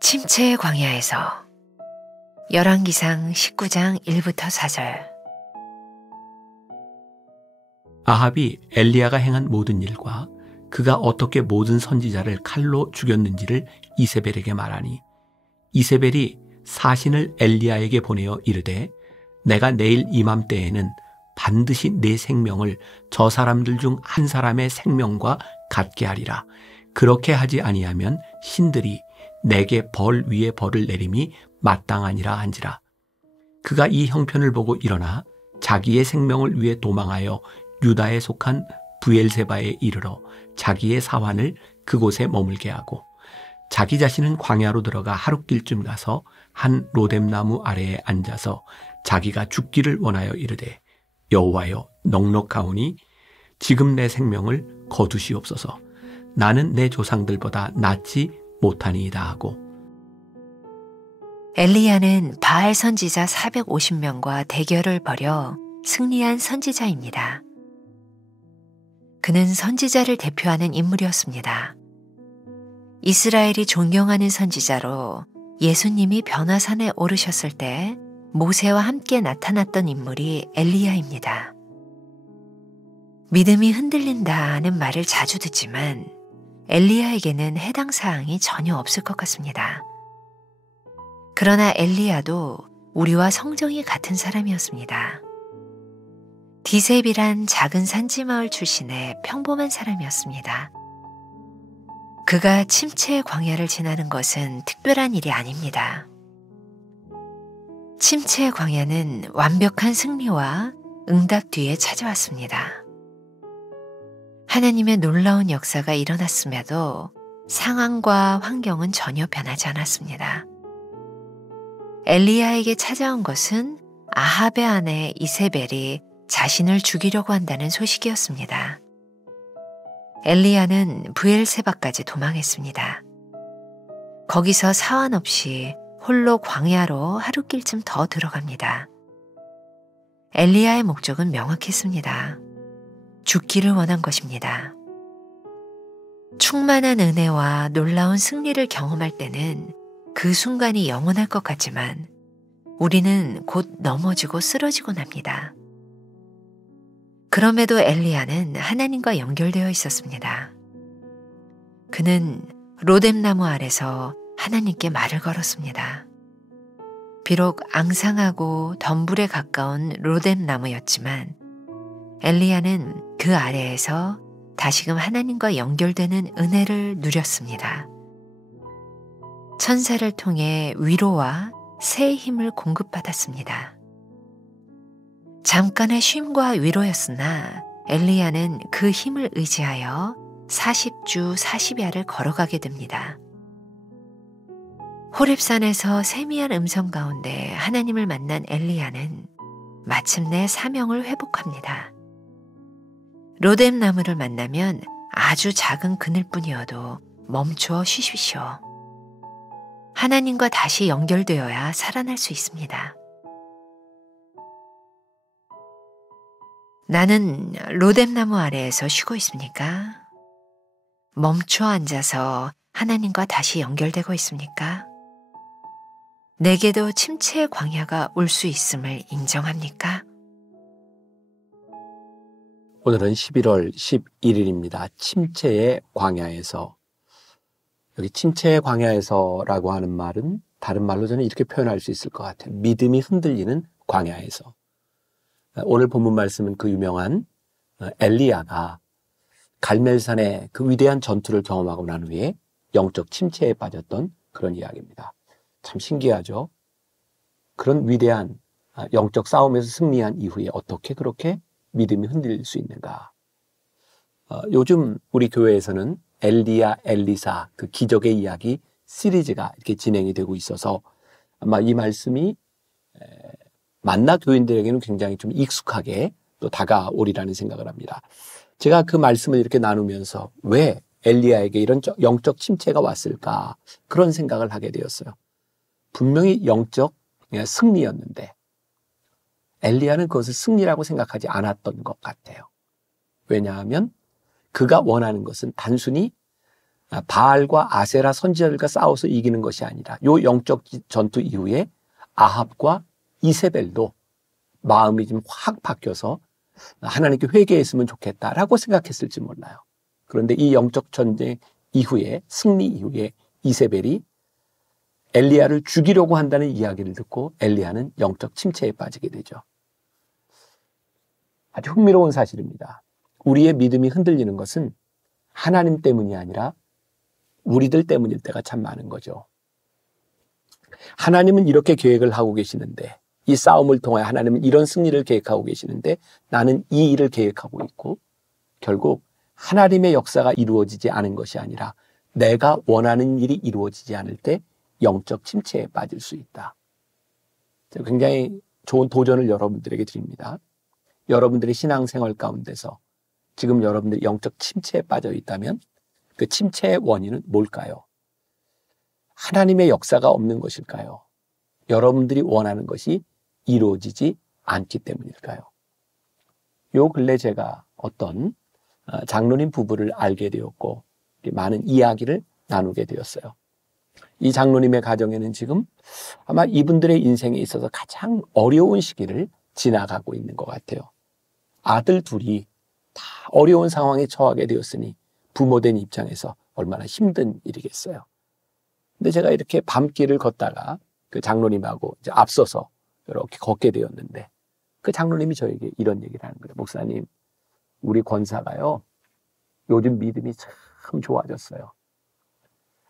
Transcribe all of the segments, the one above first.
침체의 광야에서 열왕기상 19장 1부터 4절. 아합이 엘리야가 행한 모든 일과 그가 어떻게 모든 선지자를 칼로 죽였는지를 이세벨에게 말하니 이세벨이 사신을 엘리야에게 보내어 이르되 내가 내일 이맘때에는 반드시 내 생명을 저 사람들 중 한 사람의 생명과 같게 하리라. 그렇게 하지 아니하면 신들이 내게 벌 위에 벌을 내림이 마땅하니라 한지라. 그가 이 형편을 보고 일어나 자기의 생명을 위해 도망하여 유다에 속한 부엘세바에 이르러 자기의 사환을 그곳에 머물게 하고 자기 자신은 광야로 들어가 하룻길쯤 가서 한 로뎀나무 아래에 앉아서 자기가 죽기를 원하여 이르되 여호와여 넉넉하오니 지금 내 생명을 거두시옵소서. 나는 내 조상들보다 낫지 못하니이다 하고. 엘리야는 바알 선지자 450명과 대결을 벌여 승리한 선지자입니다. 그는 선지자를 대표하는 인물이었습니다. 이스라엘이 존경하는 선지자로 예수님이 변화산에 오르셨을 때 모세와 함께 나타났던 인물이 엘리야입니다. 믿음이 흔들린다는 말을 자주 듣지만 엘리야에게는 해당 사항이 전혀 없을 것 같습니다. 그러나 엘리야도 우리와 성정이 같은 사람이었습니다. 디셉이란 작은 산지마을 출신의 평범한 사람이었습니다. 그가 침체의 광야를 지나는 것은 특별한 일이 아닙니다. 침체의 광야는 완벽한 승리와 응답 뒤에 찾아왔습니다. 하나님의 놀라운 역사가 일어났음에도 상황과 환경은 전혀 변하지 않았습니다. 엘리야에게 찾아온 것은 아합의 아내 이세벨이 자신을 죽이려고 한다는 소식이었습니다. 엘리야는 브엘세바까지 도망했습니다. 거기서 사환 없이 홀로 광야로 하룻길쯤 더 들어갑니다. 엘리야의 목적은 명확했습니다. 죽기를 원한 것입니다. 충만한 은혜와 놀라운 승리를 경험할 때는 그 순간이 영원할 것 같지만 우리는 곧 넘어지고 쓰러지곤 합니다. 그럼에도 엘리야는 하나님과 연결되어 있었습니다. 그는 로뎀나무 아래서 하나님께 말을 걸었습니다. 비록 앙상하고 덤불에 가까운 로뎀나무였지만 엘리야는 그 아래에서 다시금 하나님과 연결되는 은혜를 누렸습니다. 천사를 통해 위로와 새 힘을 공급받았습니다. 잠깐의 쉼과 위로였으나 엘리야는 그 힘을 의지하여 40주 40야를 걸어가게 됩니다. 호렙산에서 세미한 음성 가운데 하나님을 만난 엘리야는 마침내 사명을 회복합니다. 로뎀나무를 만나면 아주 작은 그늘뿐이어도 멈추어 쉬십시오. 하나님과 다시 연결되어야 살아날 수 있습니다. 나는 로뎀나무 아래에서 쉬고 있습니까? 멈춰 앉아서 하나님과 다시 연결되고 있습니까? 내게도 침체의 광야가 올 수 있음을 인정합니까? 오늘은 11월 11일입니다. 침체의 광야에서. 여기 침체의 광야에서라고 하는 말은 다른 말로 저는 이렇게 표현할 수 있을 것 같아요. 믿음이 흔들리는 광야에서. 오늘 본문 말씀은 그 유명한 엘리야가 갈멜산의 그 위대한 전투를 경험하고 난 후에 영적 침체에 빠졌던 그런 이야기입니다. 참 신기하죠. 그런 위대한 영적 싸움에서 승리한 이후에 어떻게 그렇게 믿음이 흔들릴 수 있는가. 요즘 우리 교회에서는 엘리야, 엘리사 그 기적의 이야기 시리즈가 이렇게 진행이 되고 있어서 아마 이 말씀이 만나 교인들에게는 굉장히 좀 익숙하게 또 다가오리라는 생각을 합니다. 제가 그 말씀을 이렇게 나누면서 왜 엘리야에게 이런 영적 침체가 왔을까 그런 생각을 하게 되었어요. 분명히 영적 승리였는데 엘리야는 그것을 승리라고 생각하지 않았던 것 같아요. 왜냐하면 그가 원하는 것은 단순히 바알과 아세라 선지자들과 싸워서 이기는 것이 아니라 요 영적 전투 이후에 아합과 이세벨도 마음이 좀 확 바뀌어서 하나님께 회개했으면 좋겠다라고 생각했을지 몰라요. 그런데 이 영적 전쟁 이후에, 승리 이후에 이세벨이 엘리야를 죽이려고 한다는 이야기를 듣고 엘리야는 영적 침체에 빠지게 되죠. 아주 흥미로운 사실입니다. 우리의 믿음이 흔들리는 것은 하나님 때문이 아니라 우리들 때문일 때가 참 많은 거죠. 하나님은 이렇게 계획을 하고 계시는데, 이 싸움을 통해 하나님은 이런 승리를 계획하고 계시는데 나는 이 일을 계획하고 있고, 결국 하나님의 역사가 이루어지지 않은 것이 아니라 내가 원하는 일이 이루어지지 않을 때 영적 침체에 빠질 수 있다. 굉장히 좋은 도전을 여러분들에게 드립니다. 여러분들의 신앙생활 가운데서 지금 여러분들이 영적 침체에 빠져 있다면 그 침체의 원인은 뭘까요? 하나님의 역사가 없는 것일까요? 여러분들이 원하는 것이 이루어지지 않기 때문일까요? 요 근래 제가 어떤 장로님 부부를 알게 되었고 많은 이야기를 나누게 되었어요. 이 장로님의 가정에는 지금 아마 이분들의 인생에 있어서 가장 어려운 시기를 지나가고 있는 것 같아요. 아들 둘이 다 어려운 상황에 처하게 되었으니 부모된 입장에서 얼마나 힘든 일이겠어요. 근데 제가 이렇게 밤길을 걷다가 그 장로님하고 이제 앞서서 이렇게 걷게 되었는데 그 장로님이 저에게 이런 얘기를 하는 거예요. 목사님, 우리 권사가요, 요즘 믿음이 참 좋아졌어요.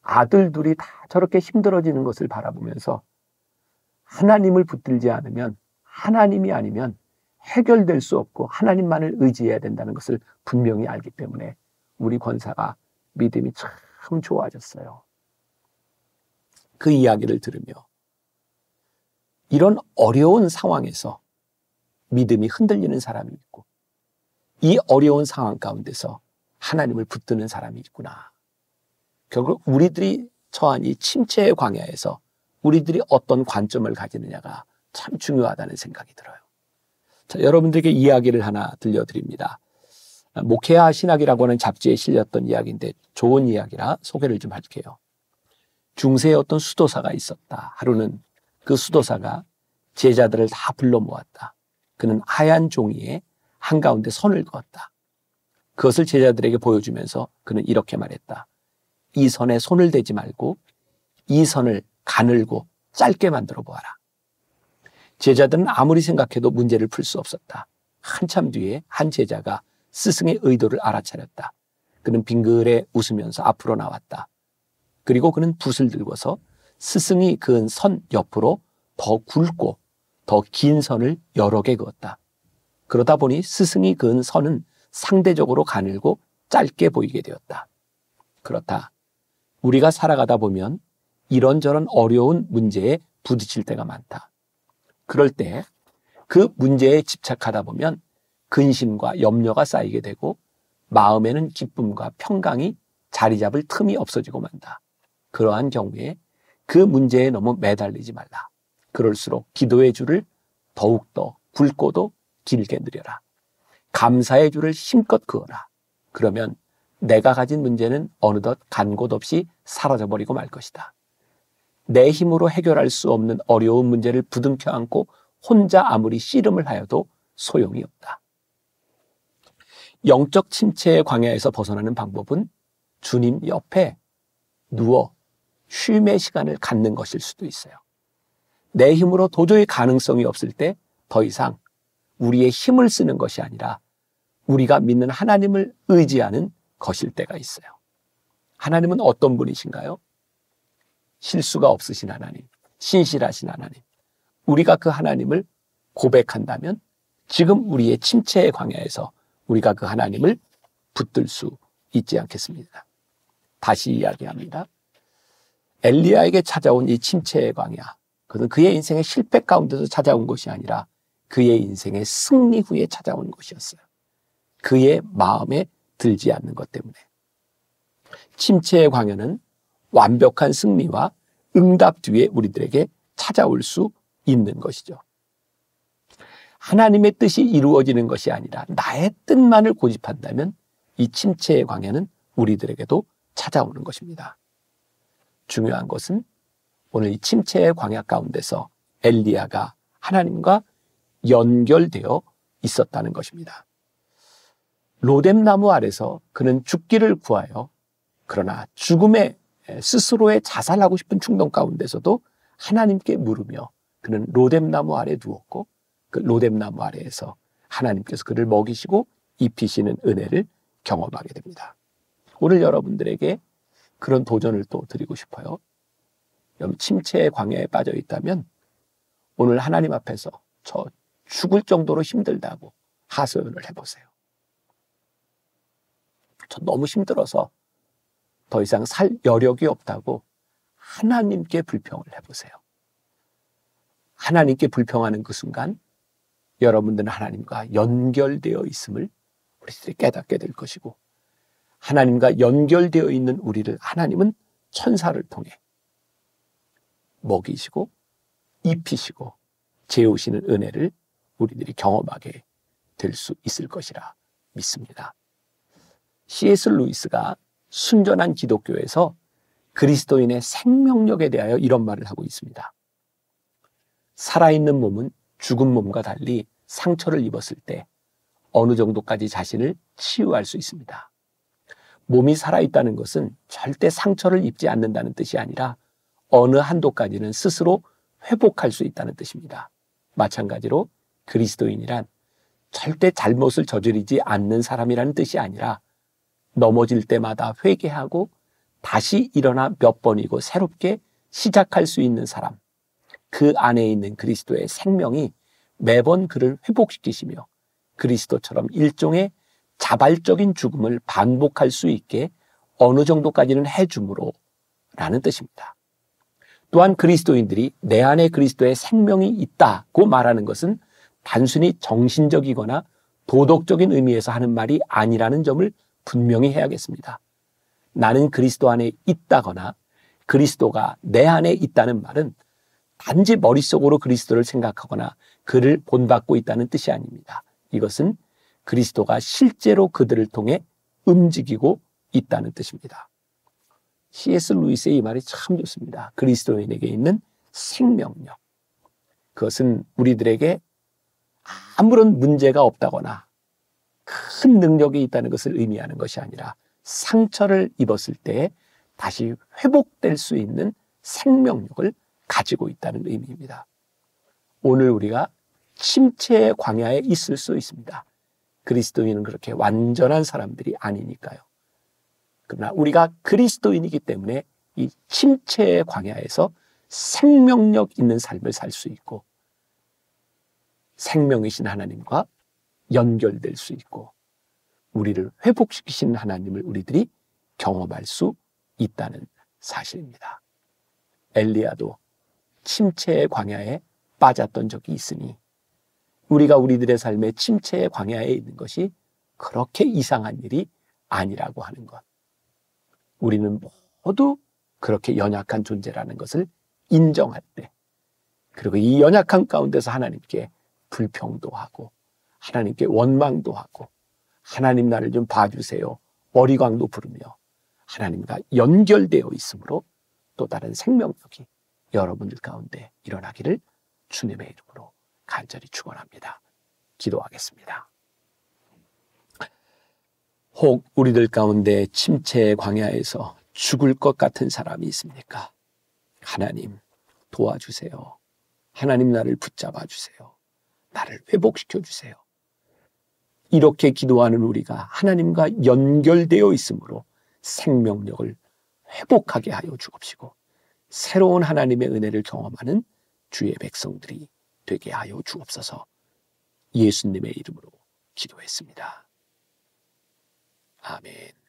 아들 둘이 다 저렇게 힘들어지는 것을 바라보면서 하나님을 붙들지 않으면, 하나님이 아니면 해결될 수 없고 하나님만을 의지해야 된다는 것을 분명히 알기 때문에 우리 권사가 믿음이 참 좋아졌어요. 그 이야기를 들으며 이런 어려운 상황에서 믿음이 흔들리는 사람이 있고, 이 어려운 상황 가운데서 하나님을 붙드는 사람이 있구나. 결국 우리들이 처한 이 침체의 광야에서 우리들이 어떤 관점을 가지느냐가 참 중요하다는 생각이 들어요. 자, 여러분들에게 이야기를 하나 들려드립니다. 목회와 신학이라고 하는 잡지에 실렸던 이야기인데 좋은 이야기라 소개를 좀 할게요. 중세에 어떤 수도사가 있었다. 하루는 그 수도사가 제자들을 다 불러 모았다. 그는 하얀 종이에 한가운데 선을 그었다. 그것을 제자들에게 보여주면서 그는 이렇게 말했다. 이 선에 손을 대지 말고 이 선을 가늘고 짧게 만들어 보아라. 제자들은 아무리 생각해도 문제를 풀 수 없었다. 한참 뒤에 한 제자가 스승의 의도를 알아차렸다. 그는 빙그레 웃으면서 앞으로 나왔다. 그리고 그는 붓을 들고서 스승이 그은 선 옆으로 더 굵고 더 긴 선을 여러 개 그었다. 그러다 보니 스승이 그은 선은 상대적으로 가늘고 짧게 보이게 되었다. 그렇다. 우리가 살아가다 보면 이런저런 어려운 문제에 부딪힐 때가 많다. 그럴 때 그 문제에 집착하다 보면 근심과 염려가 쌓이게 되고 마음에는 기쁨과 평강이 자리 잡을 틈이 없어지고 만다. 그러한 경우에 그 문제에 너무 매달리지 말라. 그럴수록 기도의 줄을 더욱더 굵고도 길게 늘려라. 감사의 줄을 힘껏 그어라. 그러면 내가 가진 문제는 어느덧 간 곳 없이 사라져버리고 말 것이다. 내 힘으로 해결할 수 없는 어려운 문제를 부둥켜 안고 혼자 아무리 씨름을 하여도 소용이 없다. 영적 침체의 광야에서 벗어나는 방법은 주님 옆에 누워 쉼의 시간을 갖는 것일 수도 있어요. 내 힘으로 도저히 가능성이 없을 때 더 이상 우리의 힘을 쓰는 것이 아니라 우리가 믿는 하나님을 의지하는 것일 때가 있어요. 하나님은 어떤 분이신가요? 실수가 없으신 하나님, 신실하신 하나님. 우리가 그 하나님을 고백한다면 지금 우리의 침체의 광야에서 우리가 그 하나님을 붙들 수 있지 않겠습니까? 다시 이야기합니다. 엘리야에게 찾아온 이 침체의 광야, 그것은 그의 인생의 실패 가운데서 찾아온 것이 아니라 그의 인생의 승리 후에 찾아온 것이었어요. 그의 마음에 들지 않는 것 때문에. 침체의 광야는 완벽한 승리와 응답 뒤에 우리들에게 찾아올 수 있는 것이죠. 하나님의 뜻이 이루어지는 것이 아니라 나의 뜻만을 고집한다면 이 침체의 광야는 우리들에게도 찾아오는 것입니다. 중요한 것은 오늘 이 침체의 광야 가운데서 엘리야가 하나님과 연결되어 있었다는 것입니다. 로뎀나무 아래서 그는 죽기를 구하여, 그러나 죽음의 스스로의 자살하고 싶은 충동 가운데서도 하나님께 물으며 그는 로뎀나무 아래 누웠고, 그 로뎀나무 아래에서 하나님께서 그를 먹이시고 입히시는 은혜를 경험하게 됩니다. 오늘 여러분들에게 그런 도전을 또 드리고 싶어요. 여러분, 침체의 광야에 빠져 있다면 오늘 하나님 앞에서 저 죽을 정도로 힘들다고 하소연을 해보세요. 저 너무 힘들어서 더 이상 살 여력이 없다고 하나님께 불평을 해보세요. 하나님께 불평하는 그 순간 여러분들은 하나님과 연결되어 있음을 우리들이 깨닫게 될 것이고, 하나님과 연결되어 있는 우리를 하나님은 천사를 통해 먹이시고 입히시고 재우시는 은혜를 우리들이 경험하게 될 수 있을 것이라 믿습니다. C.S. 루이스가 순전한 기독교에서 그리스도인의 생명력에 대하여 이런 말을 하고 있습니다. 살아있는 몸은 죽은 몸과 달리 상처를 입었을 때 어느 정도까지 자신을 치유할 수 있습니다. 몸이 살아있다는 것은 절대 상처를 입지 않는다는 뜻이 아니라 어느 한도까지는 스스로 회복할 수 있다는 뜻입니다. 마찬가지로 그리스도인이란 절대 잘못을 저지르지 않는 사람이라는 뜻이 아니라 넘어질 때마다 회개하고 다시 일어나 몇 번이고 새롭게 시작할 수 있는 사람, 그 안에 있는 그리스도의 생명이 매번 그를 회복시키시며 그리스도처럼 일종의 자발적인 죽음을 반복할 수 있게 어느 정도까지는 해줌으로 라는 뜻입니다. 또한 그리스도인들이 내 안에 그리스도의 생명이 있다고 말하는 것은 단순히 정신적이거나 도덕적인 의미에서 하는 말이 아니라는 점을 분명히 해야겠습니다. 나는 그리스도 안에 있다거나 그리스도가 내 안에 있다는 말은 단지 머릿속으로 그리스도를 생각하거나 그를 본받고 있다는 뜻이 아닙니다. 이것은 그리스도가 실제로 그들을 통해 움직이고 있다는 뜻입니다. C.S. 루이스의 이 말이 참 좋습니다. 그리스도인에게 있는 생명력. 그것은 우리들에게 아무런 문제가 없다거나 큰 능력이 있다는 것을 의미하는 것이 아니라 상처를 입었을 때 다시 회복될 수 있는 생명력을 가지고 있다는 의미입니다. 오늘 우리가 침체의 광야에 있을 수 있습니다. 그리스도인은 그렇게 완전한 사람들이 아니니까요. 그러나 우리가 그리스도인이기 때문에 이 침체의 광야에서 생명력 있는 삶을 살 수 있고 생명이신 하나님과 연결될 수 있고 우리를 회복시키시는 하나님을 우리들이 경험할 수 있다는 사실입니다. 엘리야도 침체의 광야에 빠졌던 적이 있으니 우리가 우리들의 삶의 침체의 광야에 있는 것이 그렇게 이상한 일이 아니라고 하는 것. 우리는 모두 그렇게 연약한 존재라는 것을 인정할 때, 그리고 이 연약한 가운데서 하나님께 불평도 하고 하나님께 원망도 하고 하나님 나를 좀 봐주세요 어리광도 부르며 하나님과 연결되어 있으므로 또 다른 생명력이 여러분들 가운데 일어나기를 주님의 이름으로 간절히 축원합니다. 기도하겠습니다. 혹 우리들 가운데 침체의 광야에서 죽을 것 같은 사람이 있습니까? 하나님 도와주세요. 하나님 나를 붙잡아 주세요. 나를 회복시켜 주세요. 이렇게 기도하는 우리가 하나님과 연결되어 있으므로 생명력을 회복하게 하여 주옵시고 새로운 하나님의 은혜를 경험하는 주의 백성들이 되게 하여 주옵소서. 예수님의 이름으로 기도했습니다. 아멘.